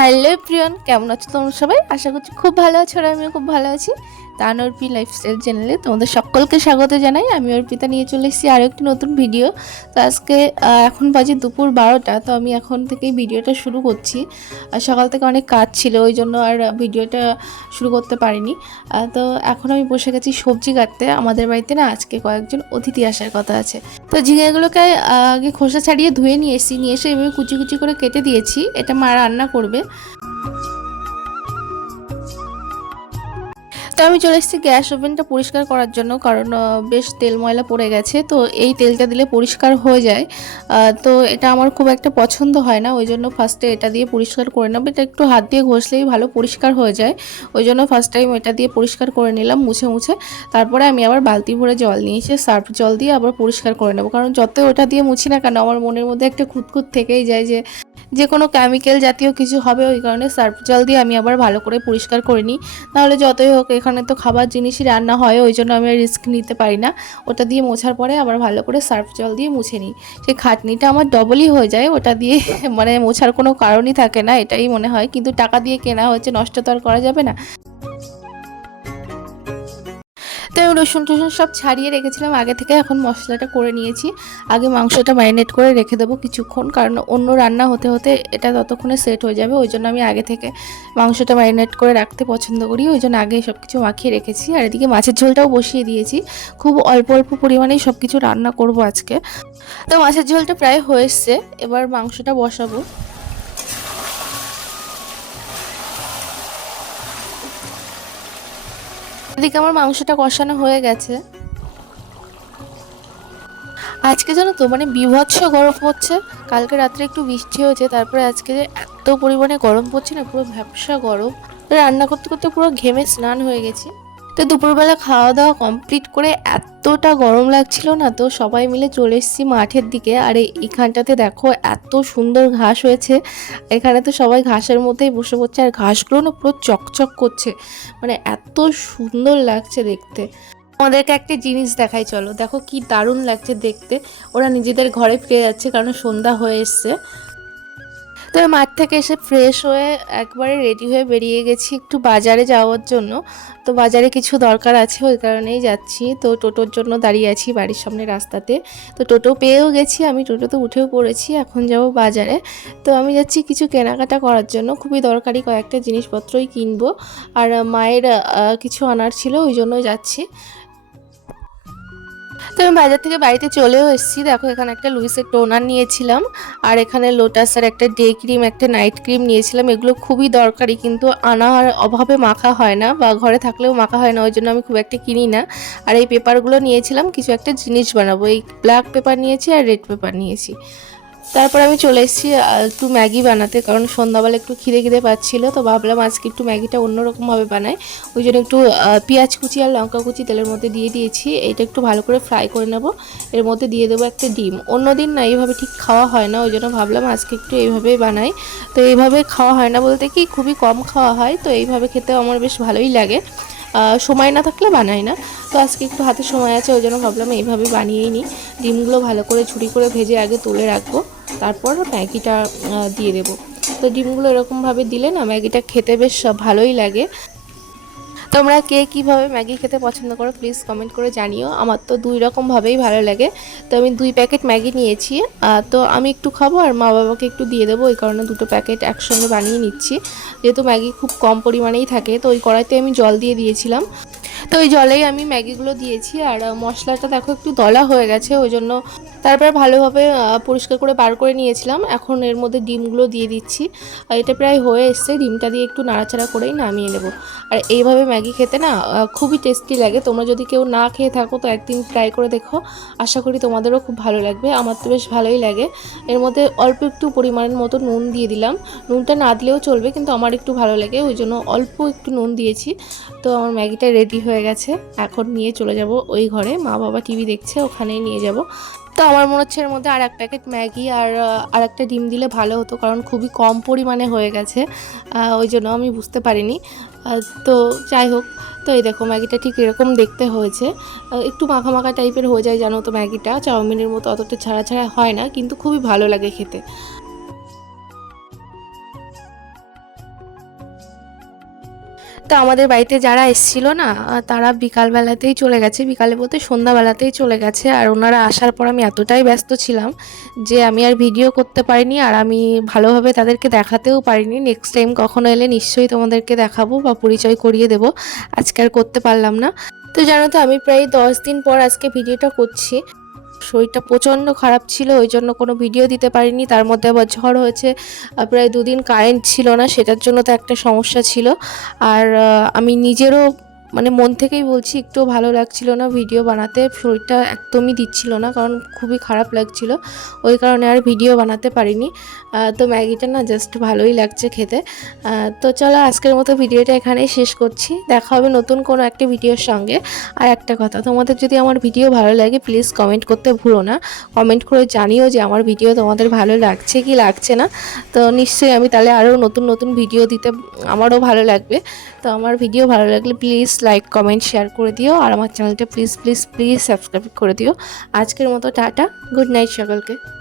Hello প্রিয়ন কেমন আছো তোমরা সবাই? আশা করছি খুব ভালো আছো আর আমিও খুব ভালো আছি। তান অর্পি লাইফস্টাইল চ্যানেলে তোমাদের সকলকে স্বাগত জানাই। আমি অর্পিতা, নিয়ে চলে এসেছি আরও একটি নতুন ভিডিও তো আজকে এখন বাজে দুপুর বারোটা, তো আমি এখন থেকেই ভিডিওটা শুরু করছি। আর সকাল থেকে অনেক কাজ ছিল, ওই জন্য আর ভিডিওটা শুরু করতে পারিনি। তো এখন আমি বসে গেছি সবজি কাটতে। আমাদের বাড়িতে না আজকে কয়েকজন অতিথি আসার কথা আছে। তো ঝিঙেগুলোকে আগে খোসা ছাড়িয়ে ধুয়ে নিয়ে এসেছি। নিয়ে এসে এভাবে কুচি কুচি করে কেটে দিয়েছি। এটা মা রান্না করবে। তো আমি চলে এসেছি গ্যাস ওভেনটা পরিষ্কার করার জন্য, কারণ বেশ তেল ময়লা পড়ে গেছে। তো এই তেলটা দিলে পরিষ্কার হয়ে যায়। তো এটা আমার খুব একটা পছন্দ হয় না, ওই জন্য ফার্স্টে এটা দিয়ে পরিষ্কার করে নেব। এটা একটু হাত দিয়ে ঘষলেই ভালো পরিষ্কার হয়ে যায়। ওই জন্য ফার্স্ট টাইম এটা দিয়ে পরিষ্কার করে নিলাম মুছে মুছে। তারপরে আমি আবার বালতি ভরে জল নিয়ে এসে সার্ফ জল দিয়ে আবার পরিষ্কার করে নেব। কারণ যত ওটা দিয়ে মুছি না কেন, আমার মনের মধ্যে একটা খুঁতখুত থেকেই যায় যে যে কোনো কেমিক্যাল জাতীয় কিছু হবে, ওই কারণে সার্ফ জল দিয়ে আমি আবার ভালো করে পরিষ্কার করে নিই। নাহলে যতই হোক, এখানে তো খাবার জিনিসই রান্না হয়, ওই জন্য আমি রিস্ক নিতে পারি না। ওটা দিয়ে মোছার পরে আবার ভালো করে সার্ফ জল দিয়ে মুছে নিই। সেই খাটনিটা আমার ডবলই হয়ে যায়, ওটা দিয়ে মানে মোছার কোনো কারণই থাকে না, এটাই মনে হয়। কিন্তু টাকা দিয়ে কেনা হচ্ছে নষ্ট তো আর করা যাবে না। আমি রসুন টসুন সব ছাড়িয়ে রেখেছিলাম। আগে থেকে এখন মশলাটা করে নিয়েছি। আগে মাংসটা ম্যারিনেট করে রেখে দেবো কিছুক্ষণ, কারণ অন্য রান্না হতে হতে এটা ততক্ষণে সেট হয়ে যাবে। ওই জন্য আমি আগে থেকে মাংসটা ম্যারিনেট করে রাখতে পছন্দ করি। ওই জন্য আগে সব কিছু মাখিয়ে রেখেছি। আর এদিকে মাছের ঝোলটাও বসিয়ে দিয়েছি। খুব অল্প অল্প পরিমাণেই সব কিছু রান্না করব আজকে। তো মাছের ঝোলটা প্রায় হয়ে এসছে এবার মাংসটা বসাবো। এদিকে আমার মাংসটা কষানো হয়ে গেছে। আজকে জানো তো মানে বিভৎস গরম পড়ছে। কালকে রাত্রে একটু বৃষ্টি হয়েছে, তারপরে আজকে যে এত পরিমাণে গরম পড়ছে না, পুরো ভ্যাবসা গরম। রান্না করতে করতে পুরো ঘেমে স্নান হয়ে গেছি। তো দুপুরবেলা খাওয়া দাওয়া কমপ্লিট করে এতটা গরম লাগছিল না তো সবাই মিলে চলে এসেছি মাঠের দিকে। আর এই- এইখানটাতে দেখো এত সুন্দর ঘাস হয়েছে। এখানে তো সবাই ঘাসের মধ্যেই বসে পড়ছে আর ঘাসগুলো না পুরো চকচক করছে। মানে এত সুন্দর লাগছে দেখতে। আমাদেরকে একটা জিনিস দেখাই, চলো। দেখো কি দারুণ লাগছে দেখতে। ওরা নিজেদের ঘরে ফিরে যাচ্ছে কারণ সন্ধ্যা হয়ে এসছে। তো মাঠ থেকে এসে ফ্রেশ হয়ে একবারে রেডি হয়ে বেরিয়ে গেছি একটু বাজারে যাওয়ার জন্য। তো বাজারে কিছু দরকার আছে, ওই কারণেই যাচ্ছি। তো টোটোর জন্য দাঁড়িয়ে আছি বাড়ির সামনে রাস্তাতে। তো টোটো পেয়েও গেছি, আমি টোটোতে উঠেও পড়েছি, এখন যাব বাজারে। তো আমি যাচ্ছি কিছু কেনাকাটা করার জন্য। খুবই দরকারি কয়েকটা জিনিসপত্রই কিনবো। আর মায়ের কিছু আনার ছিল, ওই জন্য যাচ্ছি। তো আমি বাজার থেকে বাড়িতে চলেও এসেছি। দেখো, এখানে একটা লুইসের টোনার নিয়েছিলাম আর এখানে লোটাসের একটা ডে ক্রিম, একটা নাইট ক্রিম নিয়েছিলাম। এগুলো খুবই দরকারি, কিন্তু আনার অভাবে মাখা হয় না বা ঘরে থাকলেও মাখা হয় না, ওই জন্য আমি খুব একটা কিনি না। আর এই পেপারগুলো নিয়েছিলাম, কিছু একটা জিনিস বানাবো। এই ব্ল্যাক পেপার নিয়েছি আর রেড পেপার নিয়েছি। তারপর আমি চলে এসেছি একটু ম্যাগি বানাতে, কারণ সন্ধ্যাবেলা একটু খিদে খিদে পাচ্ছিলো, তো ভাবলাম আজকে একটু ম্যাগিটা অন্যরকমভাবে বানাই। ওই জন্য একটু পেঁয়াজ কুচি আর লঙ্কা কুচি তেলের মধ্যে দিয়ে দিয়েছি, এটা একটু ভালো করে ফ্রাই করে নেব। এর মধ্যে দিয়ে দেবো একটা ডিম। অন্য দিন না এইভাবে ঠিক খাওয়া হয় না, ওই জন্য ভাবলাম আজকে একটু এইভাবেই বানাই। তো এইভাবে খাওয়া হয় না বলতে কি, খুবই কম খাওয়া হয়, তো এইভাবে খেতেও আমার বেশ ভালোই লাগে। সময় না থাকলে বানাই না। তো আজকে একটু হাতে সময় আছে, ওই জন্য ভাবলাম এইভাবে বানিয়েই নিই। ডিমগুলো ভালো করে ছুরি করে ভেজে আগে তুলে রাখব, তারপর ম্যাগিটা দিয়ে দেবো। তো ডিমগুলো এরকমভাবে দিলে না, ম্যাগিটা খেতে বেশ ভালোই লাগে। তোমরা কে কীভাবে ম্যাগি খেতে পছন্দ করো প্লিজ কমেন্ট করে জানিও। আমার তো দুই রকমভাবেই ভালো লাগে। তো আমি দুই প্যাকেট ম্যাগি নিয়েছি। তো আমি একটু খাব আর মা বাবাকে একটু দিয়ে দেবো। ওই কারণে দুটো প্যাকেট একসঙ্গে বানিয়ে নিচ্ছি। যেহেতু ম্যাগি খুব কম পরিমাণেই থাকে, তো ওই কড়াইতে আমি জল দিয়ে দিয়েছিলাম। তো ওই জলেই আমি ম্যাগিগুলো দিয়েছি। আর মশলাটা দেখো একটু দলা হয়ে গেছে, ওই জন্য তারপরে ভালোভাবে পরিষ্কার করে বার করে নিয়েছিলাম। এখন এর মধ্যে ডিমগুলো দিয়ে দিচ্ছি। আর এটা প্রায় হয়ে এসছে। ডিমটা দিয়ে একটু নাড়াচাড়া করেই নামিয়ে নেব। আর এইভাবে ম্যাগি খেতে না খুবই টেস্টি লাগে। তোমরা যদি কেউ না খেয়ে থাকো, তো একদিন ট্রাই করে দেখো। আশা করি তোমাদেরও খুব ভালো লাগবে। আমার তো বেশ ভালোই লাগে। এর মধ্যে অল্প একটু পরিমাণের মতো নুন দিয়ে দিলাম। নুনটা না দিলেও চলবে, কিন্তু আমার একটু ভালো লাগে। ওই জন্য অল্প একটু নুন দিয়েছি। তো আমার ম্যাগিটা রেডি হয়ে গেছে। এখন নিয়ে চলে যাব ওই ঘরে। মা বাবা টিভি দেখছে, ওখানেই নিয়ে যাব। তো আমার মনে হচ্ছে এর মধ্যে আর এক প্যাকেট ম্যাগি আর আর একটা ডিম দিলে ভালো হতো, কারণ খুবই কম পরিমাণে হয়ে গেছে। ওই জন্য আমি বুঝতে পারিনি। তো যাই হোক, তো এই দেখো ম্যাগিটা ঠিক এরকম দেখতে হয়েছে। একটু মাখা মাখা টাইপের হয়ে যায় জানো তো ম্যাগিটা, চাউমিনের মতো অতটা ছাড়া ছাড়া হয় না, কিন্তু খুবই ভালো লাগে খেতে। তো আমাদের বাড়িতে যারা এসেছিল না তারা বিকালবেলাতেই চলে গেছে। বিকালে বলতে সন্ধ্যাবেলাতেই চলে গেছে। আর ওনারা আসার পর আমি এতটাই ব্যস্ত ছিলাম যে আমি আর ভিডিও করতে পারিনি আর আমি ভালোভাবে তাদেরকে দেখাতেও পারিনি। নেক্সট টাইম কখনো এলে নিশ্চয়ই তোমাদেরকে দেখাবো বা পরিচয় করিয়ে দেবো। আজকে আর করতে পারলাম না। তো জানো তো, আমি প্রায় দশ দিন পর আজকে ভিডিওটা করছি। শরীরটা প্রচণ্ড খারাপ ছিল, ওই জন্য কোনো ভিডিও দিতে পারিনি। তার মধ্যে আবার ঝড় হয়েছে প্রায় দুদিন কারেন্ট ছিল না, সেটার জন্য তো একটা সমস্যা ছিল। আর আমি নিজেরও মানে মন থেকেই বলছি একটু ভালো লাগছিল না ভিডিও বানাতে, শরীরটা একদমই দিচ্ছিল না, কারণ খুবই খারাপ লাগছিল। ওই কারণে আর ভিডিও বানাতে পারিনি। তো ম্যাগিটা না জাস্ট ভালোই লাগছে খেতে। তো চলো আজকের মতো ভিডিওটা এখানেই শেষ করছি। দেখা হবে নতুন কোনো একটি ভিডিওর সঙ্গে। আর একটা কথা, তোমাদের যদি আমার ভিডিও ভালো লাগে প্লিজ কমেন্ট করতে ভুলো না। কমেন্ট করে জানিও যে আমার ভিডিও তোমাদের ভালো লাগছে কি লাগছে না। তো নিশ্চয়ই আমি তাহলে আরও নতুন নতুন ভিডিও দিতে, আমারও ভালো লাগবে। তো আমার ভিডিও ভালো লাগলে প্লিজ লাইক কমেন্ট শেয়ার করে দিও। আর আমার চ্যানেলটা প্লিজ প্লিজ প্লিজ সাবস্ক্রাইব করে দিও। আজকের মতো টাটা। গুড নাইট সকলকে।